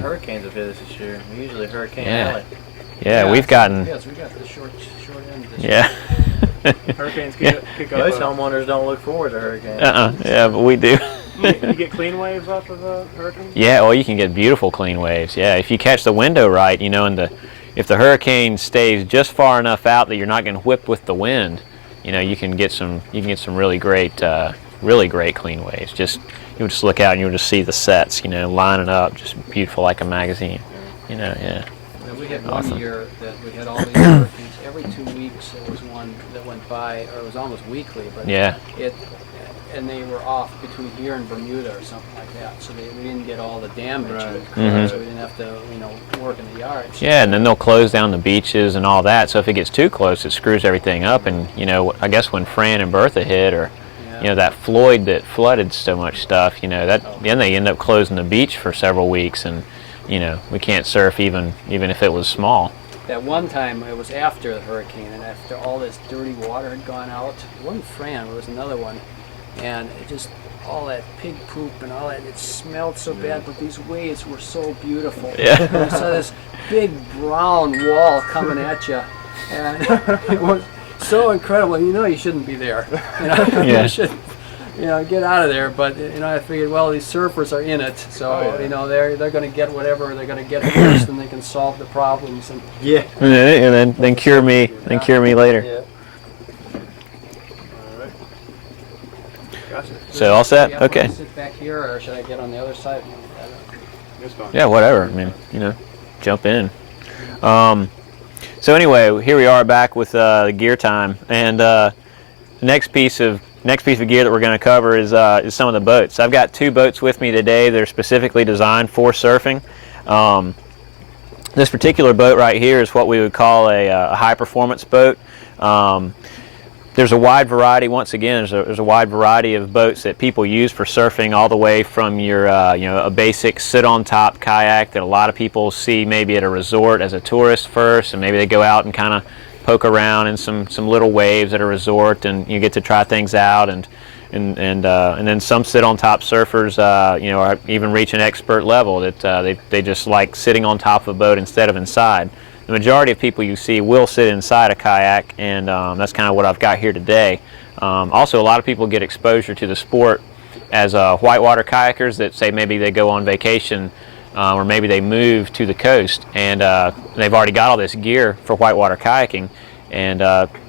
Hurricanes have hit us this year. We're usually Hurricane Alley. Yeah, we've gotten. Yes, we got the short end. This Yeah. Hurricanes kick up. Most homeowners don't look forward to hurricanes. Yeah, but we do. You get clean waves off of hurricanes? Yeah, well, you can get beautiful clean waves. Yeah, if you catch the window right, you know, if the hurricane stays just far enough out that you're not going to whip with the wind, you know, you can get some really great clean waves. You would just look out and you would just see the sets, you know, lining up, just beautiful like a magazine. You know, yeah. We had Awesome. 1 year that we had all these hurricanes. Every 2 weeks there was one that went by, or it was almost weekly. But Yeah. And they were off between here and Bermuda or something like that. So we didn't get all the damage, Mhm. so we didn't have to, work in the yards. Yeah, and then they'll close down the beaches and all that. So if it gets too close, it screws everything up. And you know, I guess when Fran and Bertha hit, or you know, that Floyd that flooded so much stuff, you know, then they end up closing the beach for several weeks, and you know, we can't surf even if it was small. That one time, it was after the hurricane, and after all this dirty water had gone out. It wasn't Fran, it was another one. And it just, all that pig poop and all that, it smelled so bad, but these waves were so beautiful. Yeah. And I saw this big brown wall coming at you, and it was so incredible. You shouldn't be there. Yeah. You should, get out of there. But I figured, well, these surfers are in it, so they're going to get whatever they're going to get first, and they can solve the problems. And And then cure me, later. yeah. Gotcha. So all set? Yeah, Okay. want to sit back here, or should I get on the other side? It's fine. Yeah, whatever. I mean, jump in. So anyway, here we are back with the gear time, and the next piece of gear that we're going to cover is some of the boats. I've got 2 boats with me today that are specifically designed for surfing. This particular boat right here is what we would call a high performance boat. There's a wide variety. Once again, there's a wide variety of boats that people use for surfing, all the way from your a basic sit-on-top kayak that a lot of people see maybe at a resort as a tourist first, and maybe they go out and kind of poke around in some little waves at a resort, and you get to try things out, and then some sit-on-top surfers are even reach an expert level that they just like sitting on top of a boat instead of inside. The majority of people you see will sit inside a kayak, and that's kind of what I've got here today. Also, a lot of people get exposure to the sport as whitewater kayakers that say maybe they go on vacation or maybe they move to the coast, and they've already got all this gear for whitewater kayaking, and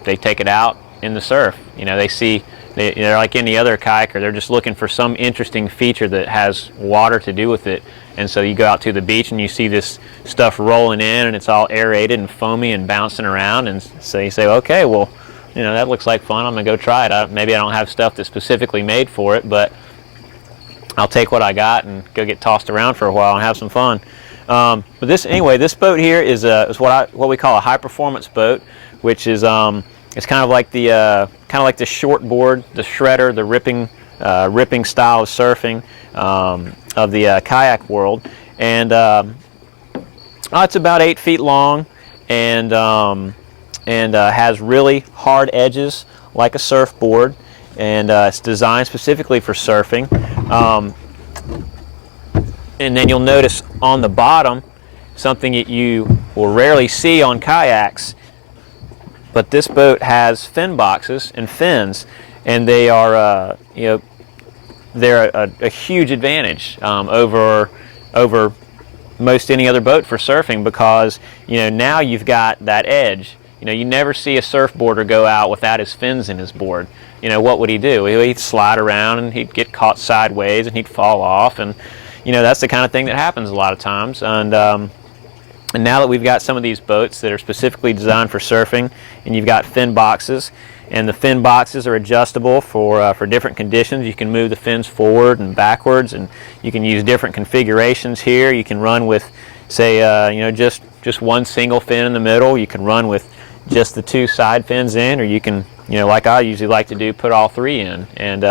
they take it out in the surf. They're like any other kayaker. They're just looking for some interesting feature that has water to do with it. And so you go out to the beach and you see this stuff rolling in, and it's all aerated and foamy and bouncing around, and so you say, okay, well, that looks like fun. I'm gonna go try it. Maybe I don't have stuff that's specifically made for it, but I'll take what I got and go get tossed around for a while and have some fun. But this boat here is what we call a high performance boat, which is it's kind of like the short board, the shredder, the ripping style of surfing of the kayak world, and it's about 8 feet long, and has really hard edges like a surfboard, and it's designed specifically for surfing. And then you'll notice on the bottom something that you will rarely see on kayaks, but this boat has fin boxes and fins, and they are they're a huge advantage over most any other boat for surfing, because now you've got that edge. You never see a surfboarder go out without his fins in his board. What would he do? He'd slide around and he'd get caught sideways and he'd fall off, and that's the kind of thing that happens a lot of times. And now that we've got some of these boats that are specifically designed for surfing, and you've got fin boxes, and the fin boxes are adjustable for different conditions. You can move the fins forward and backwards, and you can use different configurations here. You can run with, say, just one single fin in the middle. You can run with just the 2 side fins in, or you can, like I usually like to do, put all 3 in. And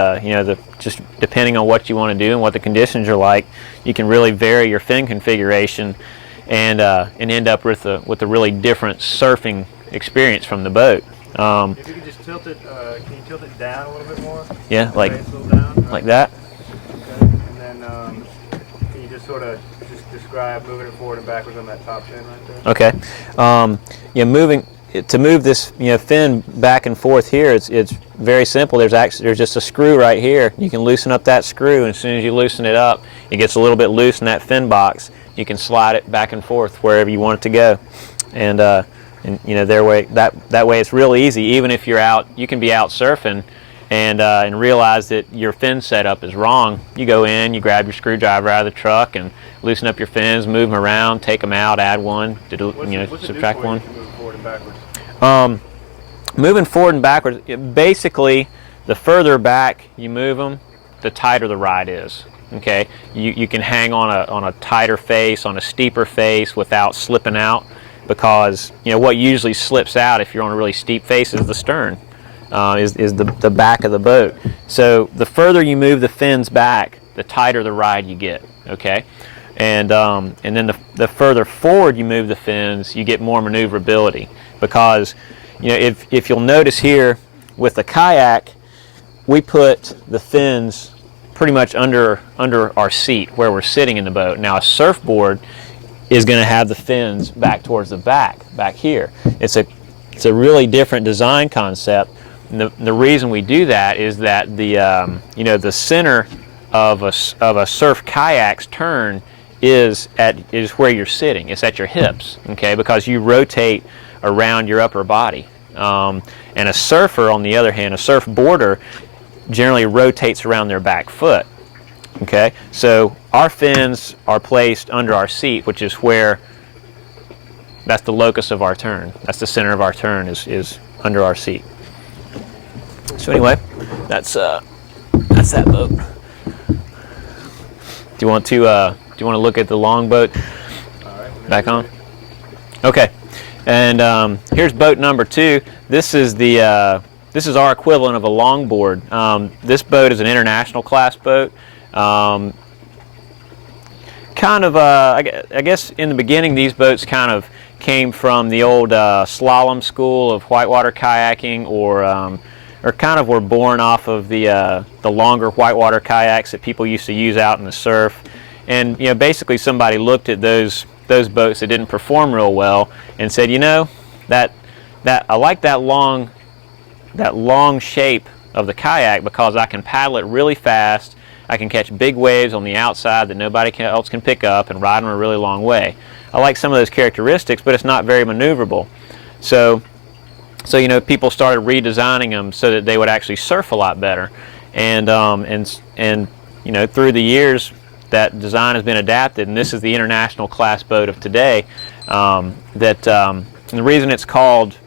just depending on what you want to do and what the conditions are like, you can really vary your fin configuration and end up with a really different surfing experience from the boat. If you could just tilt it, can you tilt it down a little bit more? Yeah, like Down, like that. Okay. And then can you just sort of just describe moving it forward and backwards on that top fin right there? Okay. To move this fin back and forth here, it's very simple. There's just a screw right here. You can loosen up that screw, and as soon as you loosen it up, it gets a little bit loose in that fin box. You can slide it back and forth wherever you want it to go, and that way it's real easy. Even if you're out, you can be out surfing and realize that your fin setup is wrong. You go in, you grab your screwdriver out of the truck and loosen up your fins, move them around, take them out, add one, subtract one. Move forward and backwards? Moving forward and backwards, basically, the further back you move them, the tighter the ride is. Okay, you can hang on a tighter face, on a steeper face without slipping out, because what usually slips out if you're on a really steep face is the stern, is the back of the boat. So the further you move the fins back, the tighter the ride you get. Okay, and then the further forward you move the fins, you get more maneuverability, because if you'll notice here with the kayak, we put the fins pretty much under our seat where we're sitting in the boat. Now a surfboard is going to have the fins back towards the back here. It's a really different design concept. And the reason we do that is that the center of a surf kayak's turn is where you're sitting. It's at your hips, okay, because you rotate around your upper body. And a surfer, on the other hand, a surfboarder, generally rotates around their back foot. Okay, so our fins are placed under our seat, which is where that's the locus of our turn. That's the center of our turn is under our seat. So anyway, that's that boat. Do you want to look at the longboat? All right, back on? Okay, and here's boat number 2. This is our equivalent of a longboard. This boat is an international class boat. I guess in the beginning these boats kind of came from the old slalom school of whitewater kayaking, or kind of were born off of the longer whitewater kayaks that people used to use out in the surf. And basically somebody looked at those boats that didn't perform real well and said, that I like that long shape of the kayak because I can paddle it really fast. I can catch big waves on the outside that nobody else can pick up and ride them a really long way. I like some of those characteristics, but it's not very maneuverable. So people started redesigning them so that they would actually surf a lot better. And through the years, that design has been adapted, and this is the international class boat of today. And the reason it's called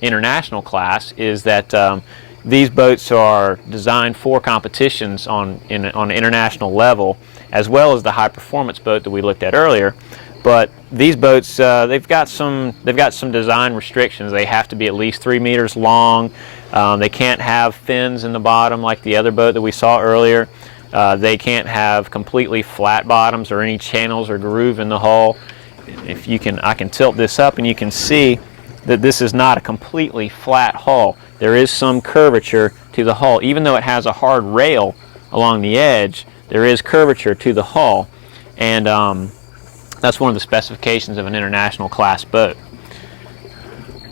international class is that these boats are designed for competitions on an international level, as well as the high performance boat that we looked at earlier. But these boats, they've got some design restrictions. They have to be at least 3 meters long. They can't have fins in the bottom like the other boat that we saw earlier. They can't have completely flat bottoms or any channels or groove in the hull. I can tilt this up and you can see that this is not a completely flat hull. There is some curvature to the hull. Even though it has a hard rail along the edge, there is curvature to the hull. And that's one of the specifications of an international class boat.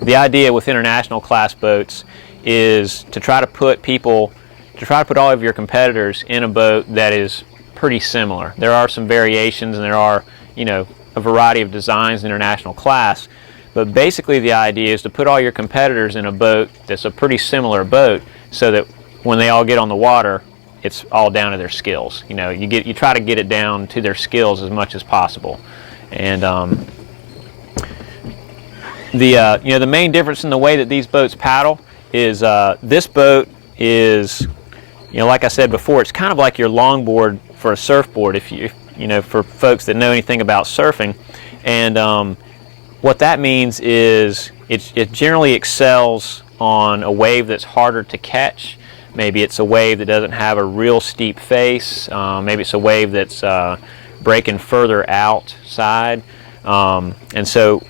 The idea with international class boats is to try to put all of your competitors in a boat that is pretty similar. There are some variations, and there are, a variety of designs in international class, but basically the idea is to put all your competitors in a boat that's a pretty similar boat, so that when they all get on the water, it's all down to their skills. You try to get it down to their skills as much as possible. And the main difference in the way that these boats paddle is this boat is, like I said before, it's kind of like your longboard for a surfboard, for folks that know anything about surfing. And what that means is it generally excels on a wave that's harder to catch. Maybe it's a wave that doesn't have a real steep face. Maybe it's a wave that's breaking further outside. And so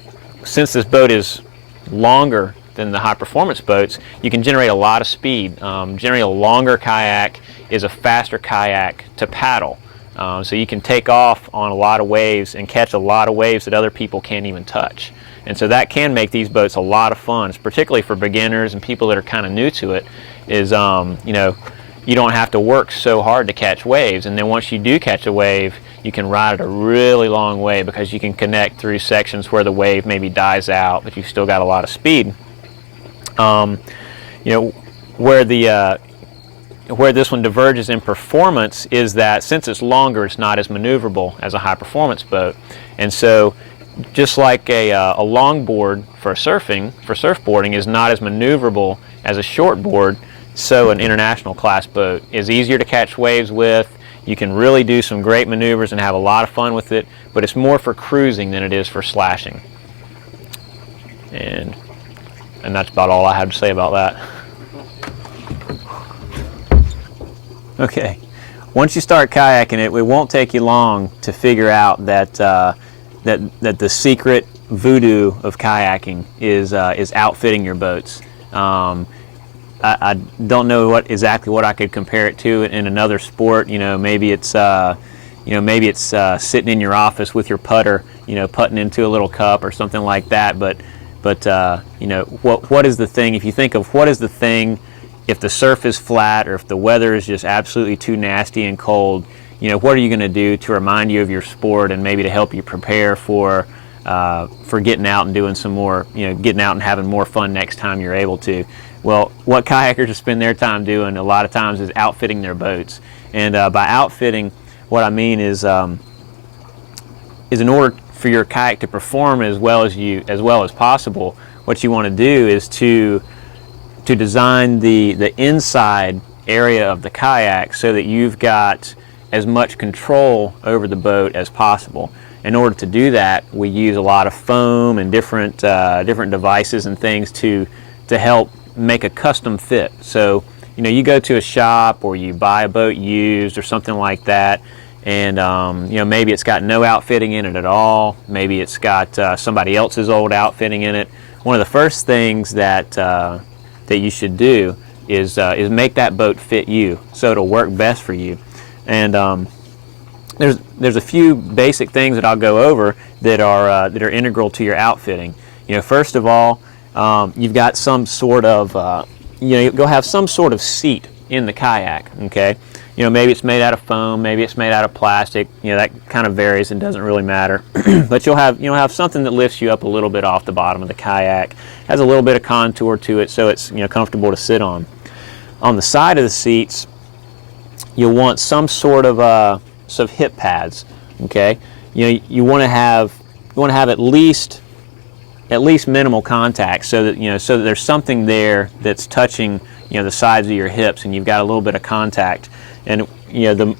since this boat is longer than the high performance boats, you can generate a lot of speed. Generally a longer kayak is a faster kayak to paddle. So you can take off on a lot of waves and catch a lot of waves that other people can't even touch. And so that can make these boats a lot of fun, particularly for beginners and people that are kind of new to it, is, you know, you don't have to work so hard to catch waves. And then once you do catch a wave, you can ride it a really long way because you can connect through sections where the wave maybe dies out, but you've still got a lot of speed. You know, where this one diverges in performance is that since it's longer, it's not as maneuverable as a high performance boat. And so just like a longboard for surfboarding is not as maneuverable as a shortboard, so an international class boat is easier to catch waves with. You can really do some great maneuvers and have a lot of fun with it, but it's more for cruising than it is for slashing. And that's about all I have to say about that. Okay, once you start kayaking it won't take you long to figure out that that the secret voodoo of kayaking is outfitting your boats. I don't know exactly what I could compare it to in another sport. You know, maybe it's sitting in your office with your putter, you know, putting into a little cup or something like that. But you know, what is the thing? If you think of what is the thing, if the surf is flat or if the weather is just absolutely too nasty and cold, you know, what are you going to do to remind you of your sport and maybe to help you prepare for getting out and doing some more, you know, getting out and having more fun next time you're able to? Well, what kayakers spend their time doing a lot of times is outfitting their boats. And by outfitting, what I mean is in order for your kayak to perform as well as possible, what you want to do is to design the inside area of the kayak so that you've got as much control over the boat as possible. In order to do that, we use a lot of foam and different devices and things to help make a custom fit. So, you know, you go to a shop or you buy a boat used or something like that, and you know, maybe it's got no outfitting in it at all. Maybe it's got somebody else's old outfitting in it. One of the first things that you should do is make that boat fit you, so it'll work best for you. And there's a few basic things that I'll go over that are integral to your outfitting. You know, first of all, you've got some sort of you know, you'll have some sort of seat in the kayak. Okay, you know, maybe it's made out of foam, maybe it's made out of plastic. You know, that kind of varies and doesn't really matter. But you'll have something that lifts you up a little bit off the bottom of the kayak, has a little bit of contour to it, so it's, you know, comfortable to sit on. On the side of the seats, you'll want some sort of hip pads. Okay, you know, you want to have at least minimal contact, so that there's something there that's touching, you know, the sides of your hips, and you've got a little bit of contact. And you know,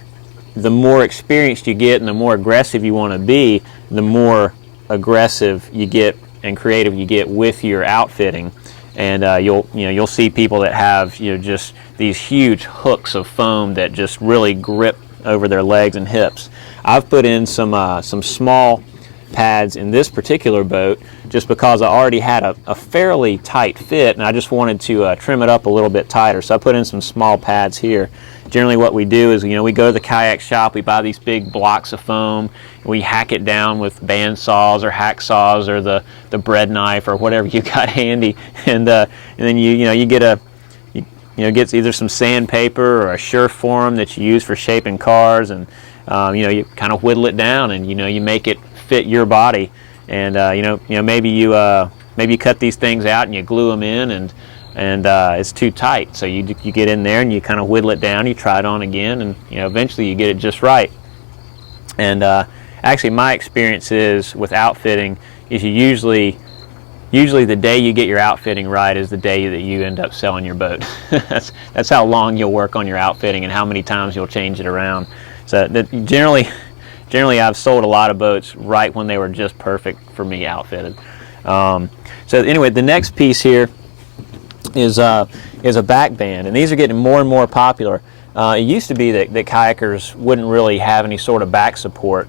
the more experienced you get and the more aggressive you want to be, the more aggressive you get and creative you get with your outfitting. And you'll see people that have, you know, just these huge hooks of foam that just really grip over their legs and hips. I've put in some small pads in this particular boat just because I already had a fairly tight fit, and I just wanted to trim it up a little bit tighter. So I put in some small pads here. Generally what we do is, you know, we go to the kayak shop, we buy these big blocks of foam, and we hack it down with band saws or hack saws or the bread knife or whatever you got handy, and then you get get either some sandpaper or a Surform that you use for shaping cars, and you know, you kind of whittle it down, and you know, you make it fit your body. And maybe you cut these things out and you glue them in, and it's too tight, so you get in there and you kind of whittle it down, you try it on again, and you know, eventually you get it just right. And actually my experience is with outfitting is usually the day you get your outfitting right is the day that you end up selling your boat. that's how long you'll work on your outfitting and how many times you'll change it around. So that generally I've sold a lot of boats right when they were just perfect for me outfitted. So anyway, the next piece here is a back band, and these are getting more and more popular. It used to be that kayakers wouldn't really have any sort of back support,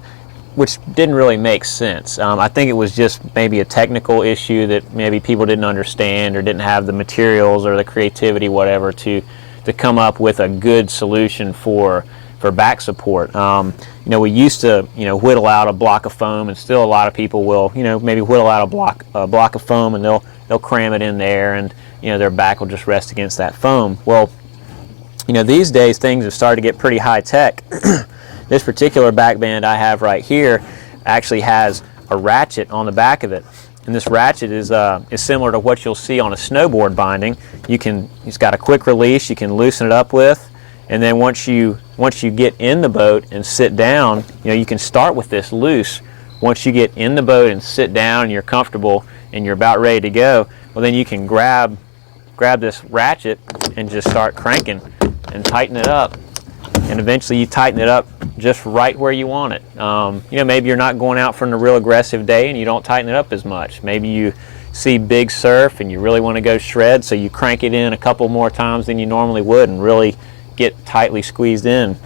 which didn't really make sense. I think it was just maybe a technical issue that maybe people didn't understand or didn't have the materials or the creativity, whatever, to come up with a good solution for back support. We used to whittle out a block of foam, and still a lot of people will maybe whittle out a block of foam, and they'll cram it in there, and their back will just rest against that foam. Well, these days things have started to get pretty high tech. This particular back band I have right here actually has a ratchet on the back of it, and this ratchet is similar to what you'll see on a snowboard binding. It's got a quick release you can loosen it up with, and then once you get in the boat and sit down, you can start with this loose. Once you get in the boat and sit down and you're comfortable and you're about ready to go, well, then you can grab this ratchet and just start cranking and tighten it up, and eventually you tighten it up just right where you want it. Maybe you're not going out for a real aggressive day and you don't tighten it up as much. Maybe you see big surf and you really want to go shred, so you crank it in a couple more times than you normally would and really get tightly squeezed in.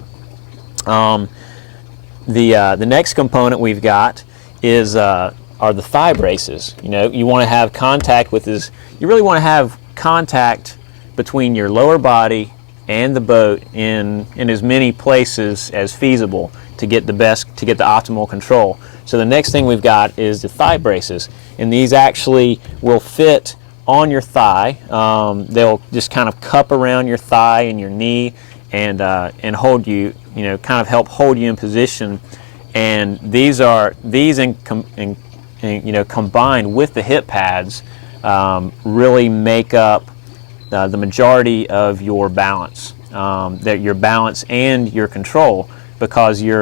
The next component we've got is are the thigh braces. You want to have contact with you really want to have contact between your lower body and the boat in as many places as feasible to get the optimal control. So the next thing we've got is the thigh braces, and these actually will fit on your thigh. They'll just kind of cup around your thigh and your knee and hold you, kind of help hold you in position. And these combined with the hip pads really make up the majority of your balance, your balance and your control, because you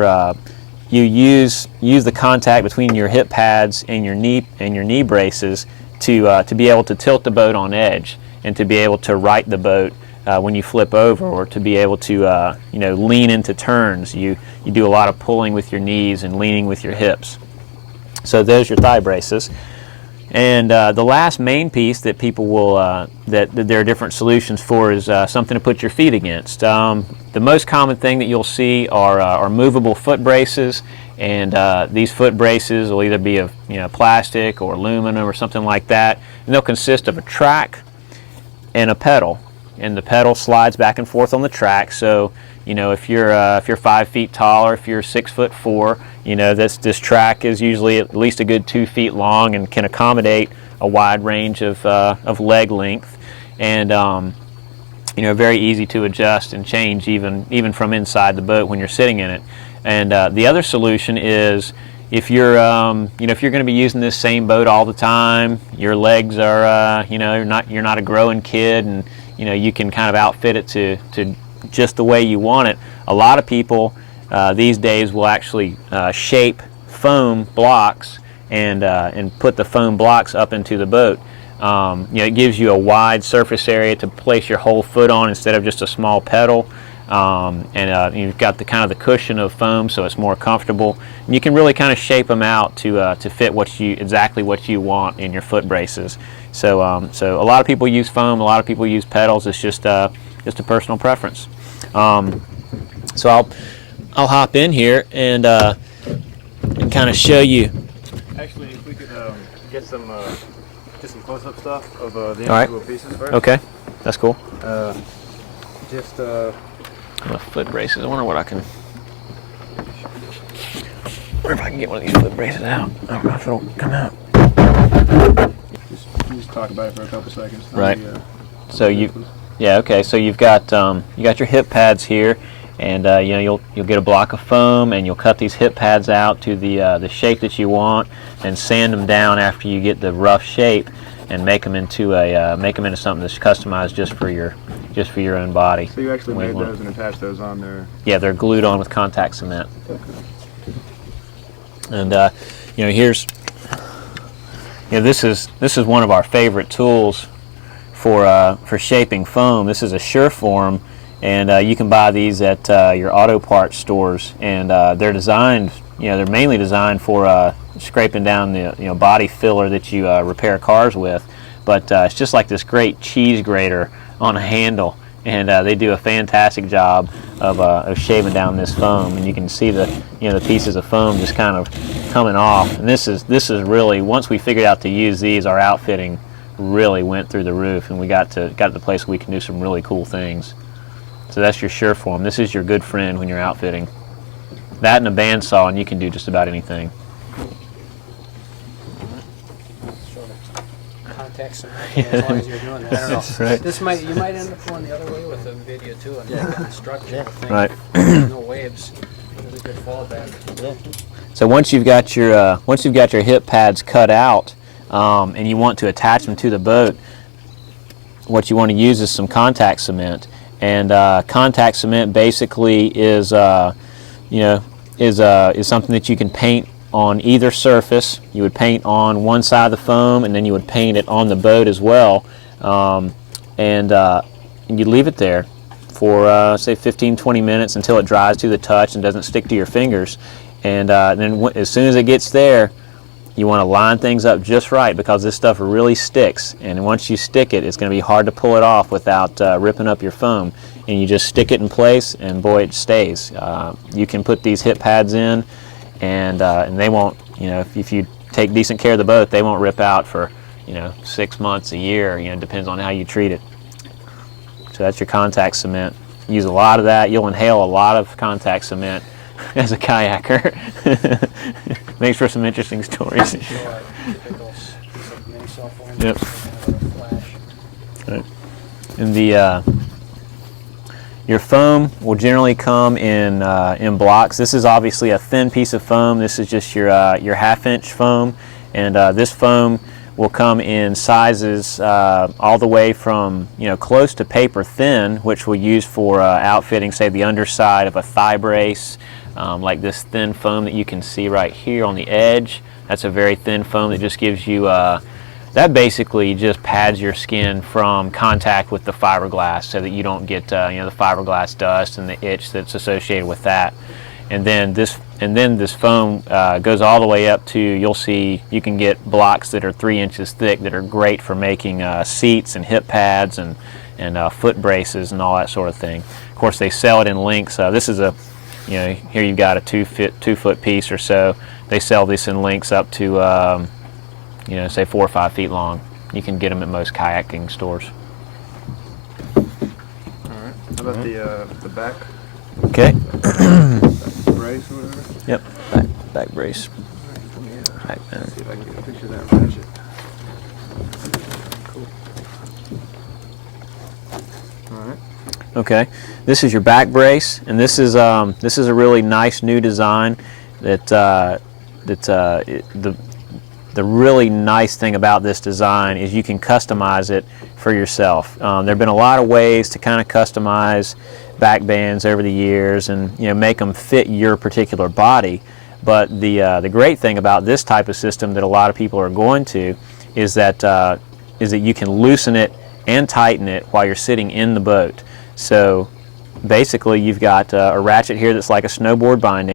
use the contact between your hip pads and your knee braces to be able to tilt the boat on edge and to be able to right the boat when you flip over, or to be able to lean into turns. You do a lot of pulling with your knees and leaning with your hips. So those are your thigh braces. And the last main piece that people will that there are different solutions for is something to put your feet against. The most common thing that you'll see are movable foot braces, and these foot braces will either be of plastic or aluminum or something like that, and they'll consist of a track and a pedal, and the pedal slides back and forth on the track. So if you're 5 feet tall, or if you're 6'4", this track is usually at least a good 2 feet long and can accommodate a wide range of leg length, and very easy to adjust and change even from inside the boat when you're sitting in it. And the other solution is if you're if you're going to be using this same boat all the time, your legs are you're not a growing kid, and you can kind of outfit it to just the way you want it. A lot of people these days will actually shape foam blocks and put the foam blocks up into the boat. It gives you a wide surface area to place your whole foot on instead of just a small pedal, and you've got the kind of the cushion of foam, so it's more comfortable. And you can really kind of shape them out to fit exactly what you want in your foot braces. So a lot of people use foam, a lot of people use pedals. It's just a personal preference. So I'll hop in here and kind of show you. Actually, if we could get some close-up stuff of the All right. individual pieces first. Okay, that's cool. My foot braces. I wonder what I can. Wonder if I can get one of these foot braces out. I don't know if it'll come out. Just talk about it for a couple seconds. Right. So okay. So you've got your hip pads here, and you'll get a block of foam, and you'll cut these hip pads out to the shape that you want, and sand them down after you get the rough shape, and make them into something that's customized just for your own body. So you actually made those and attached those on there? Yeah, they're glued on with contact cement. And this is one of our favorite tools for shaping foam. This is a Sureform, and you can buy these at your auto parts stores, and they're designed. They're mainly designed for scraping down the body filler that you repair cars with, but it's just like this great cheese grater on a handle, and they do a fantastic job of shaving down this foam. And you can see the pieces of foam just kind of coming off. And this is really, once we figured out to use these, our outfitting really went through the roof, and we got to the place where we can do some really cool things. So that's your sure form. This is your good friend when you're outfitting. That and a bandsaw, and you can do just about anything. Sort of contact cement as long as you're doing that. I don't know. Right. You might end up going the other way with the video too, and the structure thing. Right. No waves. There's a good fallback. So once you've got your hip pads cut out, and you want to attach them to the boat, what you want to use is some contact cement. And contact cement basically is is something that you can paint on either surface. You would paint on one side of the foam, and then you would paint it on the boat as well. And you leave it there for say 15-20 minutes until it dries to the touch and doesn't stick to your fingers. And then as soon as it gets there, you want to line things up just right, because this stuff really sticks, and once you stick it, it's going to be hard to pull it off without ripping up your foam. And you just stick it in place, and boy, it stays. You can put these hip pads in, and they won't, if you take decent care of the boat, they won't rip out for 6 months, a year. Depends on how you treat it. So that's your contact cement. Use a lot of that. You'll inhale a lot of contact cement as a kayaker. Makes for some interesting stories. Yep. Right. And your foam will generally come in blocks. This is obviously a thin piece of foam. This is just your half-inch foam, and this foam will come in sizes all the way from close to paper thin, which we'll use for outfitting, say, the underside of a thigh brace, like this thin foam that you can see right here on the edge. That's a very thin foam that just gives you that basically just pads your skin from contact with the fiberglass, so that you don't get the fiberglass dust and the itch that's associated with that. And then this foam goes all the way up to, you can get blocks that are 3 inches thick that are great for making seats and hip pads and foot braces and all that sort of thing. Of course, they sell it in lengths. This is here you've got a 2 foot piece or so. They sell this in lengths up to say 4 or 5 feet long. You can get them at most kayaking stores. All right. How about the back? Okay. Brace or whatever? Yep. Back brace. Back bend. See if I can get a picture of that ratchet. Cool. All right. Okay. This is your back brace, and this is a really nice new design. The really nice thing about this design is you can customize it for yourself. There have been a lot of ways to kind of customize back bands over the years and make them fit your particular body. But the great thing about this type of system that a lot of people are going to is that you can loosen it and tighten it while you're sitting in the boat. So basically, you've got a ratchet here that's like a snowboard binding.